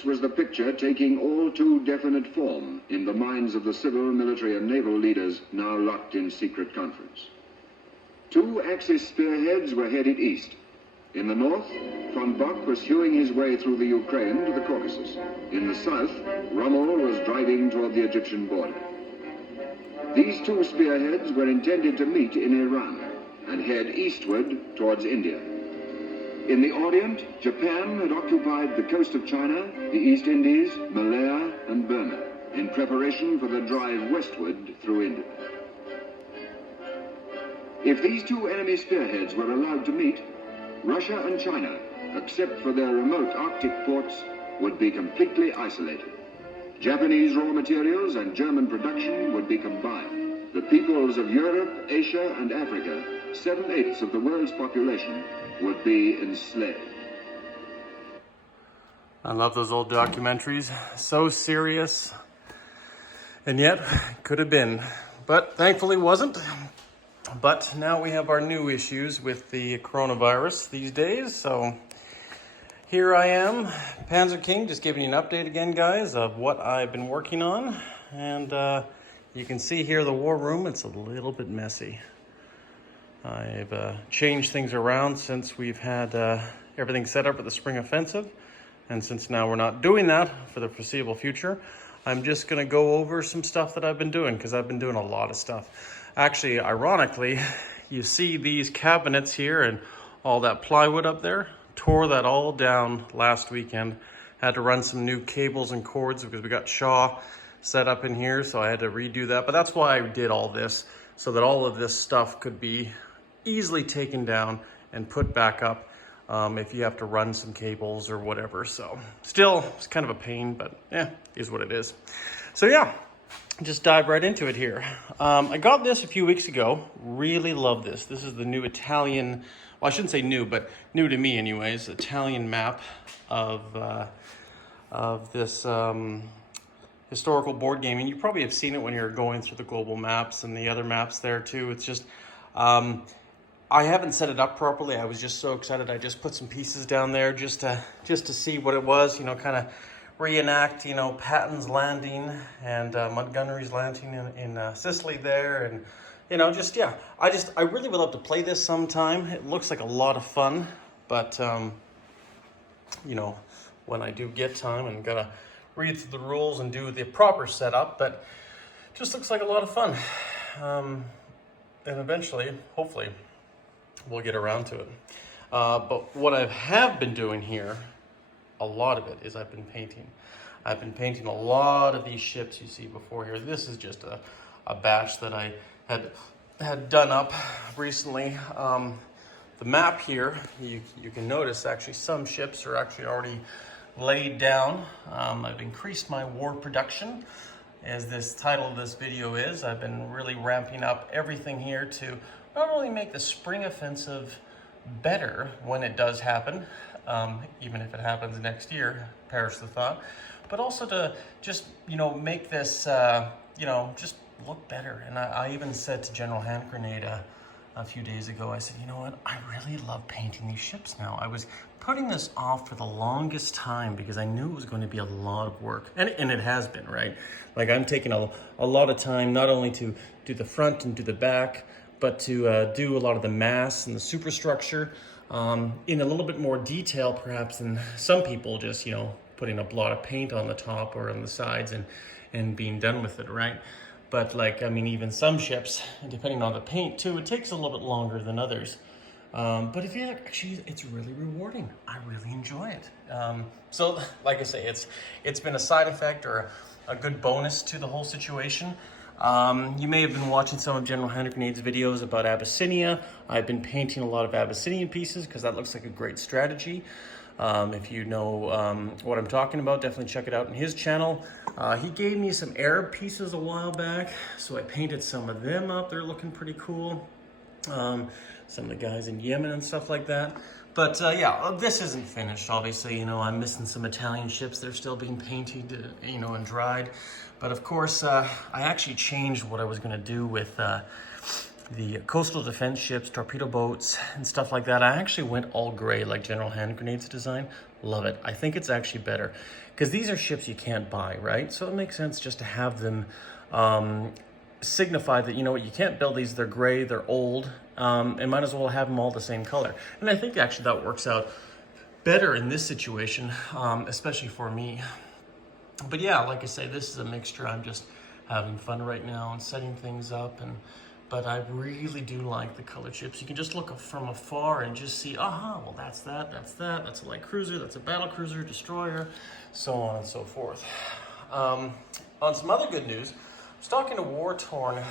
This was the picture taking all too definite form in the minds of the civil, military, and naval leaders now locked in secret conference. Two Axis spearheads were headed east. In the north, von Bock was hewing his way through the Ukraine to the Caucasus. In the south, Rommel was driving toward the Egyptian border. These two spearheads were intended to meet in Iran and head eastward towards India. In the Orient, Japan had occupied the coast of China, the East Indies, Malaya, and Burma, in preparation for the drive westward through India. If these two enemy spearheads were allowed to meet, Russia and China, except for their remote Arctic ports, would be completely isolated. Japanese raw materials and German production would be combined. The peoples of Europe, Asia, and Africa, 7/8 of the world's population, would be enslaved. I love those old documentaries. So serious, and yet could have been, but thankfully wasn't. But now we have our new issues with the coronavirus these days. So here I am, Panzer King, just giving you an update again, guys, of what I've been working on. And you can see here the war room, it's a little bit messy. I've changed things around since we've had everything set up for the spring offensive. And since now we're not doing that for the foreseeable future, I'm just gonna go over some stuff that I've been doing, because I've been doing a lot of stuff. Actually, ironically, you see these cabinets here and all that plywood up there, tore that all down last weekend. Had to run some new cables and cords because we got Shaw set up in here, so I had to redo that. But that's why I did all this, so that all of this stuff could be easily taken down and put back up if you have to run some cables or whatever. So still, it's kind of a pain, but yeah, is what it is. So yeah, just dive right into it here. I got this a few weeks ago. Really love this. This is the new Italian, well, I shouldn't say new, but new to me anyways, Italian map of this historical board game. And you probably have seen it when you're going through the global maps and the other maps there too. It's just, I haven't set it up properly. I was just so excited. I just put some pieces down there just to see what it was, you know, kind of reenact, you know, Patton's landing and Montgomery's landing in Sicily there. And, you know, just, yeah, I really would love to play this sometime. It looks like a lot of fun, but, you know, when I do get time, I'm gonna read through the rules and do the proper setup, but just looks like a lot of fun. And eventually, hopefully, we'll get around to it. But what I have been doing here, a lot of it, is I've been painting. I've been painting a lot of these ships you see before here. This is just a batch that I had done up recently. The map here, you can notice actually some ships are actually already laid down. I've increased my war production, as this title of this video is. I've been really ramping up everything here to not only make the spring offensive better when it does happen, even if it happens next year, perish the thought, but also to just, you know, make this, you know, just look better. And I even said to General Hand Grenade a few days ago, I said, you know what, I really love painting these ships now. I was putting this off for the longest time because I knew it was going to be a lot of work. And it has been, right? Like, I'm taking a lot of time, not only to do the front and do the back, but to do a lot of the mass and the superstructure in a little bit more detail, perhaps, than some people, just, you know, putting a blot of paint on the top or on the sides and being done with it, right? But, like, I mean, even some ships, depending on the paint too, it takes a little bit longer than others. But if you actually, it's really rewarding. I really enjoy it. So, like I say, it's been a side effect or a good bonus to the whole situation. You may have been watching some of General Hand Grenade's videos about Abyssinia. I've been painting a lot of Abyssinian pieces because that looks like a great strategy. If you know what I'm talking about, definitely check it out on his channel. He gave me some Arab pieces a while back, so I painted some of them up. They're looking pretty cool. Some of the guys in Yemen and stuff like that. But yeah, this isn't finished, obviously. You know, I'm missing some Italian ships. They're still being painted, you know, and dried. But of course, I actually changed what I was gonna do with the coastal defense ships, torpedo boats, and stuff like that. I actually went all gray, like General Hand Grenade's design. Love it. I think it's actually better. because these are ships you can't buy, right? So it makes sense just to have them signify that, you know what, you can't build these, they're gray, they're old, and might as well have them all the same color. And I think actually that works out better in this situation, especially for me. But yeah, like I say, this is a mixture. I'm just having fun right now and setting things up, but I really do like the color chips. You can just look from afar and just see, well, that's a light cruiser, that's a battle cruiser, destroyer, so on and so forth. On some other good news, I was talking to War Torn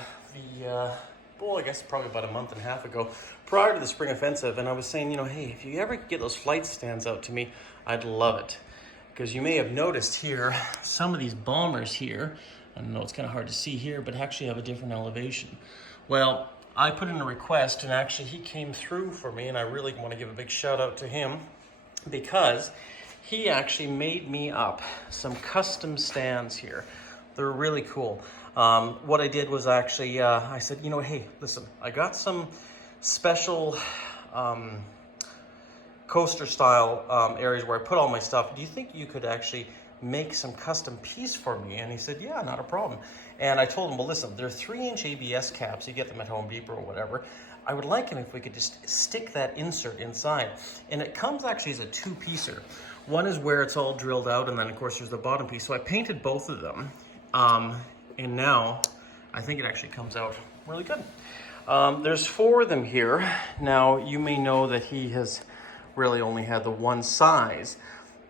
I guess probably about a month and a half ago, prior to the spring offensive, and I was saying, you know, hey, if you ever get those flight stands out to me, I'd love it. Because you may have noticed here, some of these bombers here, I know it's kind of hard to see here, but actually have a different elevation. Well, I put in a request, and actually he came through for me, and I really want to give a big shout out to him, because he actually made me up some custom stands here. They're really cool. What I did was actually, I said, you know, hey, listen, I got some special coaster style areas where I put all my stuff. Do you think you could actually make some custom piece for me? And he said, yeah, not a problem. And I told him, well, listen, they're 3-inch ABS caps. You get them at Home Depot or whatever. I would like him if we could just stick that insert inside. And it comes actually as a two-piecer. One is where it's all drilled out, and then of course there's the bottom piece. So I painted both of them. And now I think it actually comes out really good. There's 4 of them here. Now you may know that he has really only had the one size,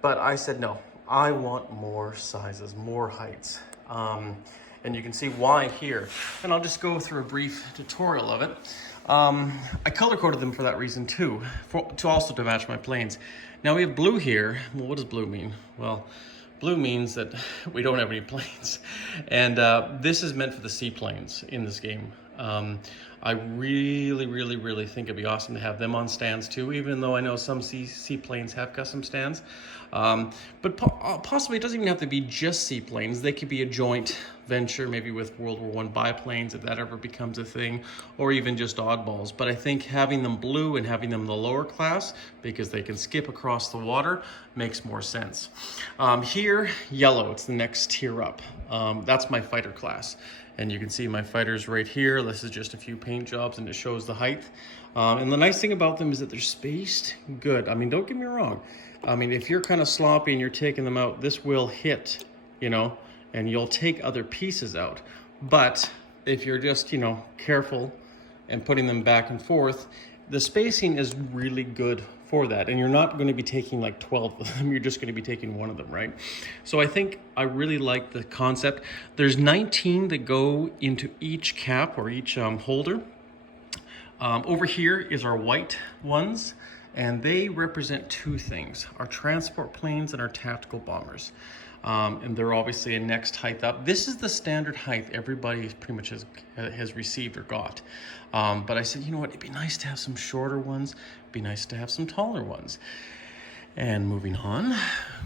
but I said, no, I want more sizes, more heights. And you can see why here. And I'll just go through a brief tutorial of it. I color coded them for that reason too, to match my planes. Now we have blue here. Well, what does blue mean? Well, blue means that we don't have any planes. And this is meant for the seaplanes in this game. I really think it'd be awesome to have them on stands too, even though I know some seaplanes have custom stands. But possibly it doesn't even have to be just seaplanes. They could be a joint venture, maybe with World War I biplanes, if that ever becomes a thing, or even just oddballs. But I think having them blue and having them the lower class, because they can skip across the water, makes more sense. Here, yellow, it's the next tier up. That's my fighter class. And you can see my fighters right here. This is just a few paint jobs and it shows the height. And the nice thing about them is that they're spaced good. I mean, don't get me wrong. I mean, if you're kind of sloppy and you're taking them out, this will hit, you know, and you'll take other pieces out. But if you're just, you know, careful and putting them back and forth, the spacing is really good for that. And you're not going to be taking like 12 of them. You're just going to be taking one of them, right? So I think I really like the concept. There's 19 that go into each cap or each holder. Over here is our white ones, and they represent 2 things: our transport planes and our tactical bombers. And they're obviously a next height up. This is the standard height everybody pretty much has received or got. But I said, you know what, it'd be nice to have some shorter ones, it'd be nice to have some taller ones. And moving on,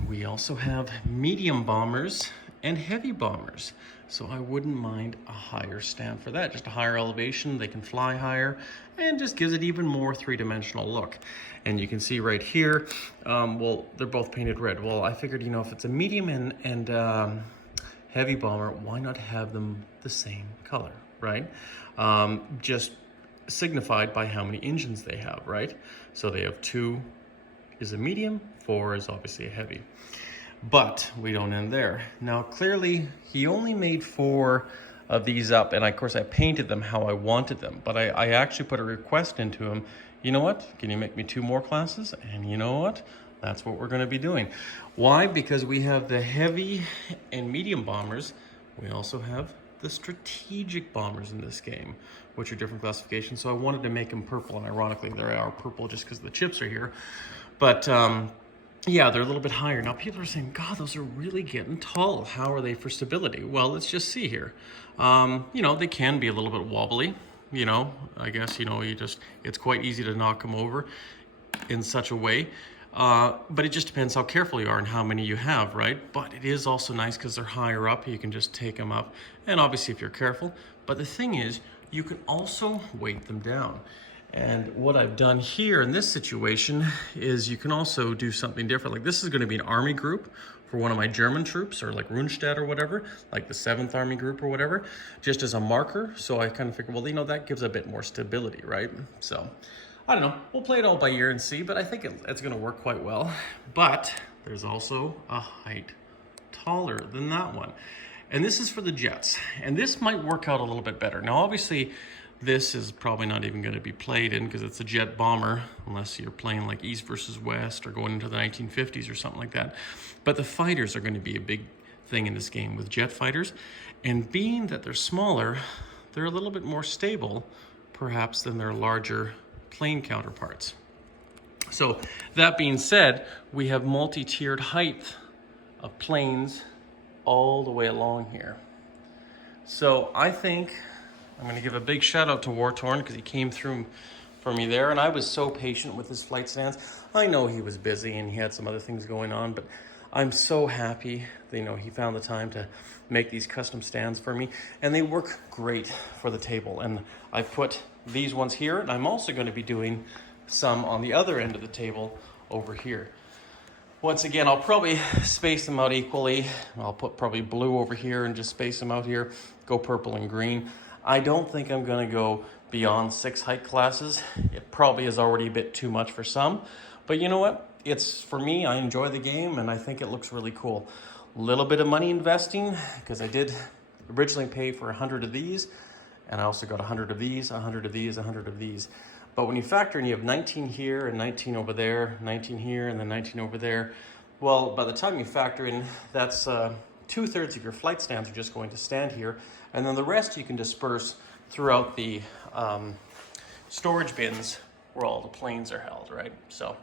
we also have medium bombers and heavy bombers. So I wouldn't mind a higher stand for that, just a higher elevation, they can fly higher, and just gives it even more 3-dimensional look. And you can see right here, well, they're both painted red. Well, I figured, you know, if it's a medium and heavy bomber, why not have them the same color, right? Just signified by how many engines they have, right? So they have 2 is a medium, 4 is obviously a heavy. But we don't end there. Now, clearly, he only made 4 of these up, and of course I painted them how I wanted them, but I actually put a request into him. You know what? Can you make me 2 more classes? And you know what? That's what we're going to be doing. Why? Because we have the heavy and medium bombers. We also have the strategic bombers in this game, which are different classifications. So I wanted to make them purple, and ironically, they are purple just because the chips are here. But yeah, they're a little bit higher. Now people are saying, God, those are really getting tall. How are they for stability? Well, let's just see here. You know, they can be a little bit wobbly. You know, I guess, you know, it's quite easy to knock them over in such a way. But it just depends how careful you are and how many you have, right? But it is also nice because they're higher up. You can just take them up. And obviously if you're careful. But the thing is, you can also weight them down. And what I've done here in this situation is you can also do something different. Like this is going to be an army group for one of my German troops, or like Rundstedt or whatever, like the 7th Army Group or whatever, just as a marker. So I kind of figured, well, you know, that gives a bit more stability, right? So I don't know, we'll play it all by ear and see, but I think it's gonna work quite well. But there's also a height taller than that one. And this is for the jets. And this might work out a little bit better. Now, obviously, this is probably not even going to be played in because it's a jet bomber, unless you're playing like East versus West or going into the 1950s or something like that. But the fighters are going to be a big thing in this game with jet fighters. And being that they're smaller, they're a little bit more stable, perhaps, than their larger plane counterparts. So that being said, we have multi-tiered height of planes all the way along here. So I think I'm going to give a big shout out to Wartorn because he came through for me there, and I was so patient with his flight stands. I know he was busy and he had some other things going on, but I'm so happy that, you know, he found the time to make these custom stands for me, and they work great for the table. And I put these ones here, and I'm also going to be doing some on the other end of the table over here. Once again, I'll probably space them out equally. I'll put probably blue over here and just space them out here, go purple and green. I don't think I'm gonna go beyond 6 height classes. It probably is already a bit too much for some, but you know what? It's, for me, I enjoy the game and I think it looks really cool. A little bit of money investing, because I did originally pay for 100 of these, and I also got 100 of these, 100 of these, 100 of these. But when you factor in, you have 19 here and 19 over there, 19 here and then 19 over there. Well, by the time you factor in, that's 2/3 of your flight stands are just going to stand here. And then the rest you can disperse throughout the storage bins where all the planes are held, right? So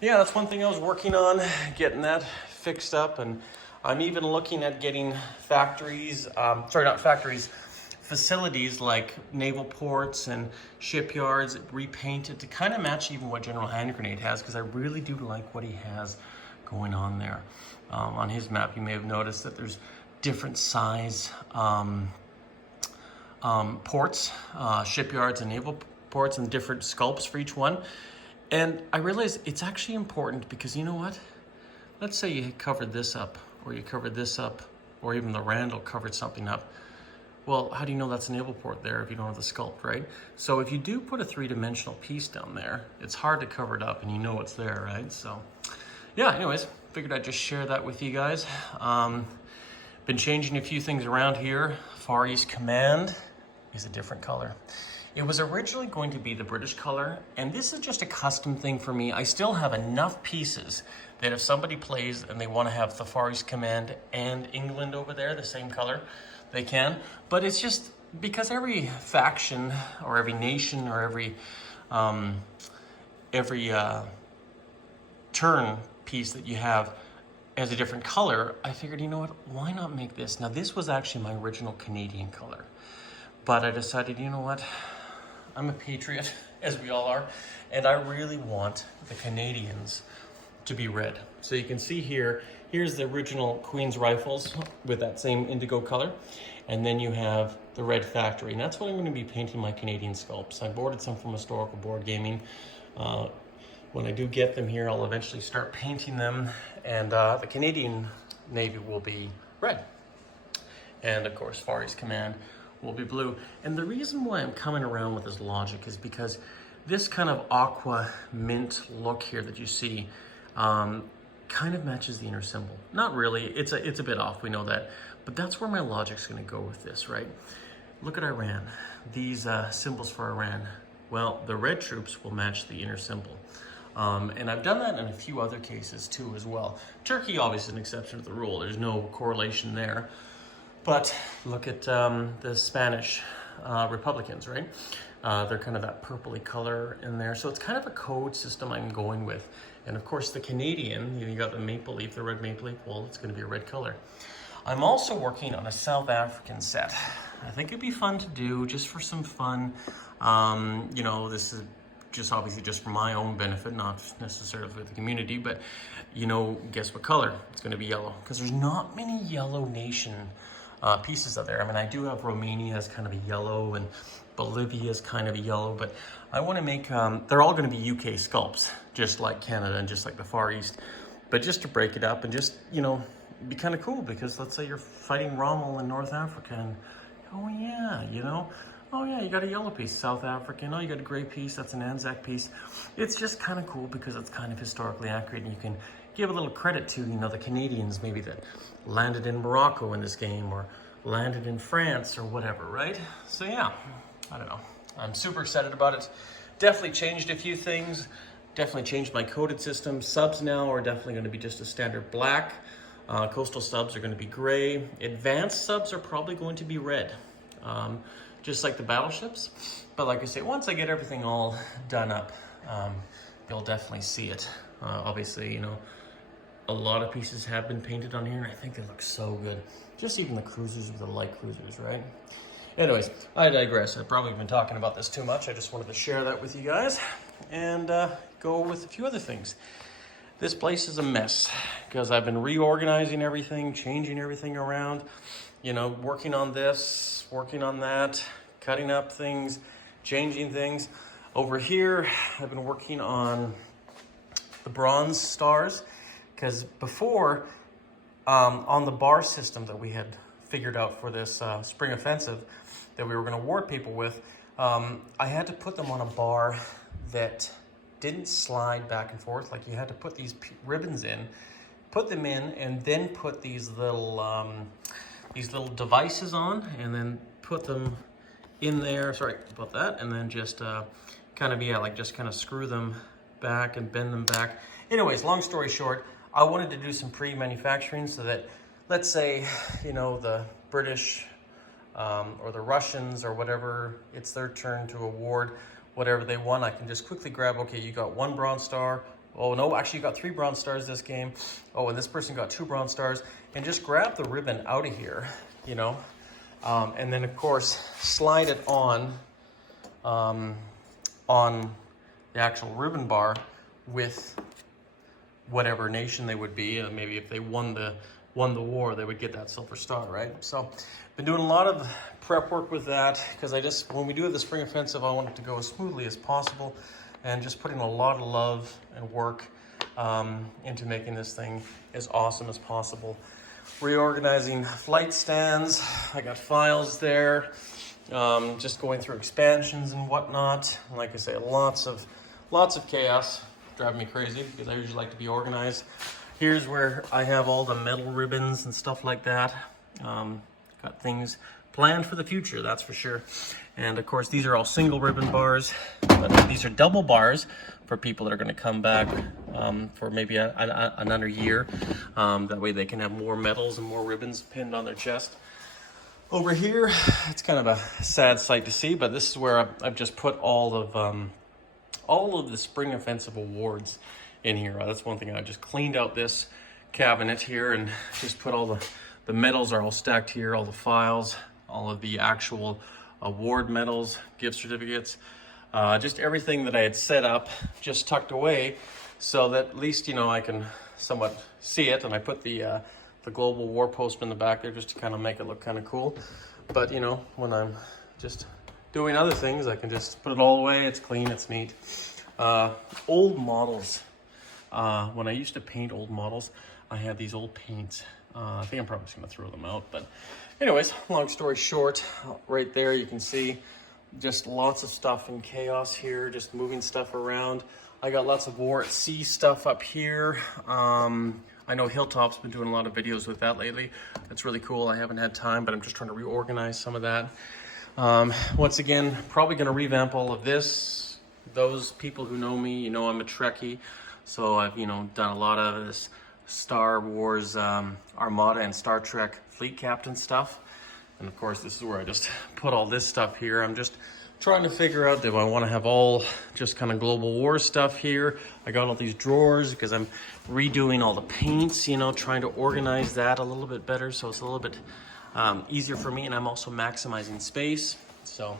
yeah, that's one thing I was working on, getting that fixed up. And I'm even looking at getting factories, facilities like naval ports and shipyards repainted to kind of match even what General Hand Grenade has, because I really do like what he has going on there. On his map, you may have noticed that there's different size ports, shipyards and naval ports, and different sculpts for each one. And I realized it's actually important because, you know what? Let's say you covered this up, or you covered this up, or even the Randall covered something up. Well, how do you know that's a naval port there if you don't have the sculpt, right? So if you do put a 3-dimensional piece down there, it's hard to cover it up and you know it's there, right? So yeah, anyways, figured I'd just share that with you guys. Been changing a few things around here. Far East Command is a different color. It was originally going to be the British color, and this is just a custom thing for me. I still have enough pieces that if somebody plays and they want to have the Far East Command and England over there, the same color, they can. But it's just because every faction or every nation or every turn piece that you have has a different color, I figured, you know what, why not make this? Now, this was actually my original Canadian color, but I decided, you know what, I'm a patriot, as we all are, and I really want the Canadians to be red. So you can see here, here's the original Queen's Rifles with that same indigo color, and then you have the red factory, and that's what I'm going to be painting my Canadian sculpts. I boarded some from Historical Board Gaming. When I do get them here, I'll eventually start painting them, and the Canadian Navy will be red. And of course, Far East Command will be blue. And the reason why I'm coming around with this logic is because this kind of aqua mint look here that you see kind of matches the inner symbol. Not really, it's a bit off, we know that, but that's where my logic's gonna go with this, right? Look at Iran, these symbols for Iran. Well, the red troops will match the inner symbol. And I've done that in a few other cases too as well. Turkey obviously is an exception to the rule. There's no correlation there. But look at the Spanish Republicans, right? They're kind of that purpley color in there. So it's kind of a code system I'm going with. And of course the Canadian, you got the maple leaf, the red maple leaf, well, it's gonna be a red color. I'm also working on a South African set. I think it'd be fun to do just for some fun. You know, this is just obviously just for my own benefit, not necessarily for the community, but you know, guess what color? It's gonna be yellow, because there's not many yellow nation pieces out there. I mean, I do have Romania as kind of a yellow and Bolivia is kind of a yellow, but I want to make, they're all going to be UK sculpts, just like Canada and just like the Far East. But just to break it up and just, you know, it'd be kind of cool because let's say you're fighting Rommel in North Africa and, oh yeah, you know, oh yeah, you got a yellow piece, South African, oh, you got a gray piece, that's an Anzac piece. It's just kind of cool because it's kind of historically accurate and you can give a little credit to, you know, the Canadians maybe that landed in Morocco in this game or landed in France or whatever, right? So yeah, I don't know. I'm super excited about it. Definitely changed a few things. Definitely changed my coded system. Subs now are definitely going to be just a standard black. Coastal subs are going to be gray. Advanced subs are probably going to be red, just like the battleships. But like I say, once I get everything all done up, you'll definitely see it. Obviously, you know, a lot of pieces have been painted on here, and I think they look so good. Just even the cruisers with the light cruisers, right? Anyways, I digress. I've probably been talking about this too much. I just wanted to share that with you guys and go with a few other things. This place is a mess because I've been reorganizing everything, changing everything around, you know, working on this, working on that, cutting up things, changing things. Over here, I've been working on the bronze stars because before, on the bar system that we had figured out for this spring offensive that we were going to award people with, I had to put them on a bar that didn't slide back and forth. Like you had to put these ribbons in, put them in, and then put these little devices on, and then put them in there. Sorry about that. And then just kind of, yeah, like just kind of screw them back and bend them back. Anyways, long story short, I wanted to do some pre-manufacturing so that, let's say, you know, the British or the Russians or whatever, it's their turn to award whatever they won. I can just quickly grab, okay, you got 1 bronze star. Oh no, actually you got 3 bronze stars this game. Oh, and this person got 2 bronze stars. And just grab the ribbon out of here, you know. And then of course, slide it on the actual ribbon bar with whatever nation they would be. And maybe if they won the war, they would get that silver star, right? So been doing a lot of prep work with that because when we do the spring offensive, I want it to go as smoothly as possible and just putting a lot of love and work into making this thing as awesome as possible. Reorganizing flight stands. I got files there, just going through expansions and whatnot. Like I say, lots of chaos. Driving me crazy because I usually like to be organized. Here's where I have all the metal ribbons and stuff like that. Got things planned for the future, that's for sure. And of course, these are all single ribbon bars, but these are double bars for people that are going to come back for maybe another year. That way they can have more medals and more ribbons pinned on their chest. Over here, it's kind of a sad sight to see, but this is where I've just put all of the spring offensive awards in here. That's one thing. I just cleaned out this cabinet here and just put all the medals are all stacked here, all the files, all of the actual award medals, gift certificates, just everything that I had set up, just tucked away so that at least, you know, I can somewhat see it. And I put the global war poster in the back there just to kind of make it look kind of cool. But, you know, when I'm just doing other things, I can just put it all away. It's clean, it's neat. Old models. When I used to paint old models, I had these old paints. I think I'm probably just gonna throw them out, but anyways, long story short, right there you can see just lots of stuff in chaos here, just moving stuff around. I got lots of war at sea stuff up here. I know Hilltop's been doing a lot of videos with that lately. That's really cool. I haven't had time, but I'm just trying to reorganize some of that. Once again, probably gonna revamp all of this. Those people who know me, you know I'm a Trekkie, so I've, you know, done a lot of this Star Wars Armada and Star Trek fleet captain stuff. And of course, this is where I just put all this stuff here. I'm just trying to figure out, do I want to have all just kind of global war stuff here? I got all these drawers because I'm redoing all the paints, you know, trying to organize that a little bit better so it's a little bit easier for me, and I'm also maximizing space. So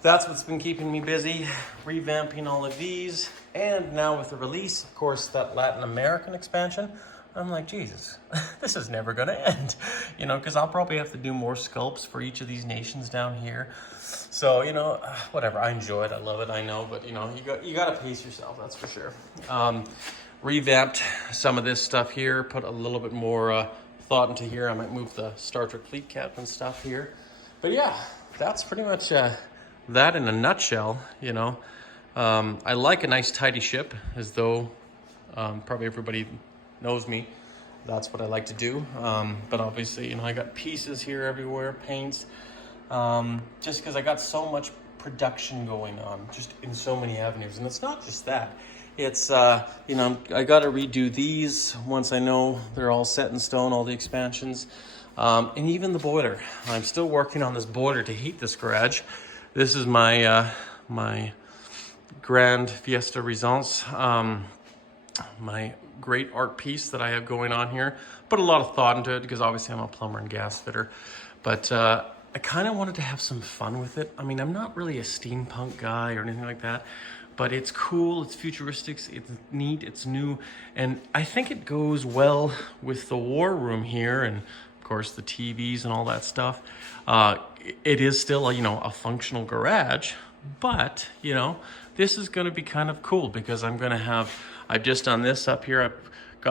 that's what's been keeping me busy, revamping all of these. And now with the release, of course, that Latin American expansion, I'm like, Jesus, this is never gonna end, you know, because I'll probably have to do more sculpts for each of these nations down here. So, you know, whatever, I enjoy it, I love it, I know, but you know, you gotta pace yourself, that's for sure. Revamped some of this stuff here, put a little bit more thought into here. I might move the Star Trek fleet captain stuff here. But yeah, that's pretty much that in a nutshell, you know. I like a nice tidy ship, as though probably everybody knows me. That's what I like to do. But obviously, you know, I got pieces here everywhere, paints, just because I got so much production going on just in so many avenues. And it's not just that. It's, you know, I got to redo these once I know they're all set in stone, all the expansions, and even the boiler. I'm still working on this boiler to heat this garage. This is my, my Grand Fiesta Resistance, my great art piece that I have going on here. Put a lot of thought into it because obviously I'm a plumber and gas fitter, but I kind of wanted to have some fun with it. I mean, I'm not really a steampunk guy or anything like that, but it's cool, it's futuristic, it's neat, it's new, and I think it goes well with the war room here, and of course the TVs and all that stuff. It is still you know, a functional garage, but you know, this is going to be kind of cool because I'm going to have, I've just done this up here.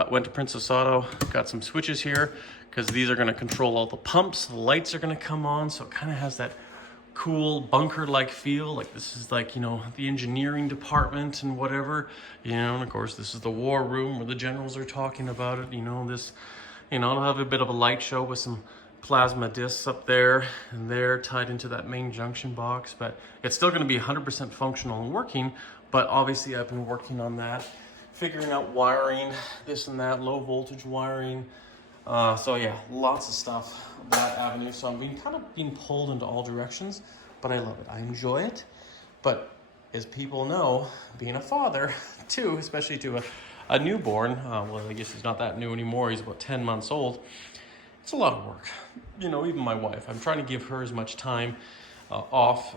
Went to Princess Auto, got some switches here because these are going to control all the pumps. The lights are going to come on, so it kind of has that cool bunker-like feel. Like this is like, you know, the engineering department and whatever, you know. And of course, this is the war room where the generals are talking about it. You know, this, you know, it'll have a bit of a light show with some plasma discs up there and there tied into that main junction box, but it's still going to be 100% functional and working. But obviously I've been working on that, figuring out wiring, this and that, low voltage wiring. So yeah, lots of stuff that avenue. So I'm being pulled into all directions, but I love it. I enjoy it. But as people know, being a father too, especially to a newborn, well, I guess he's not that new anymore. He's about 10 months old. It's a lot of work. You know, even my wife, I'm trying to give her as much time off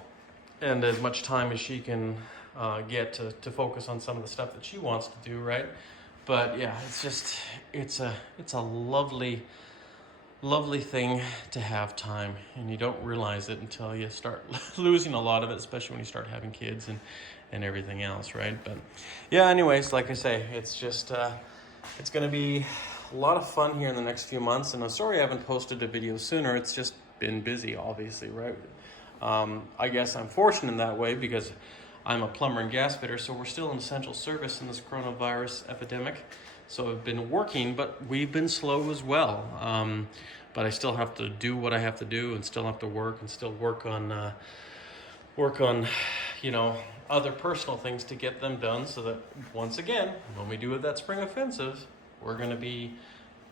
and as much time as she can get to focus on some of the stuff that she wants to do, right? But yeah, it's just, it's a lovely, lovely thing to have time, and you don't realize it until you start losing a lot of it, especially when you start having kids and everything else, right? But yeah, anyways, like I say, it's just, it's going to be a lot of fun here in the next few months, and I'm sorry I haven't posted a video sooner. It's just been busy, obviously, right? I guess I'm fortunate in that way because I'm a plumber and gas fitter, so we're still in essential service in this coronavirus epidemic. So I've been working, but we've been slow as well. But I still have to do what I have to do, and still have to work, and still work on, you know, other personal things to get them done, so that once again, when we do that spring offensive, we're going to be,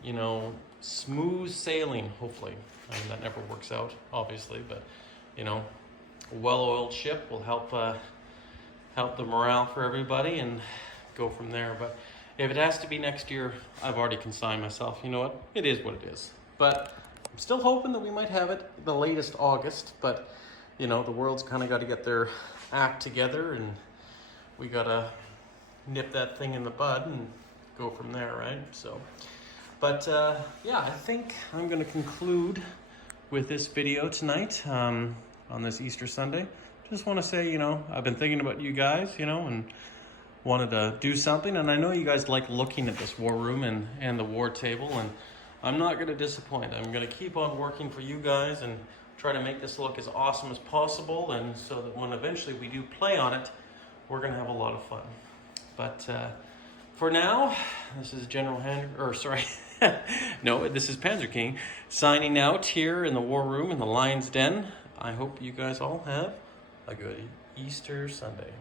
you know, smooth sailing, hopefully. I mean, that never works out, obviously, but, you know, a well-oiled ship will help the morale for everybody and go from there. But if it has to be next year, I've already consigned myself. You know what? It is what it is. But I'm still hoping that we might have it the latest August. But, you know, the world's kind of got to get their act together, and we got to nip that thing in the bud and go from there, right? So, but yeah, I think I'm going to conclude with this video tonight on this Easter Sunday. Just want to say, you know, I've been thinking about you guys, you know, and wanted to do something. And I know you guys like looking at this war room and the war table, and I'm not going to disappoint. I'm going to keep on working for you guys and try to make this look as awesome as possible, and so that when eventually we do play on it, we're going to have a lot of fun. But for now, this is General no, this is Panzer King signing out here in the war room in the Lion's Den. I hope you guys all have a good Easter Sunday.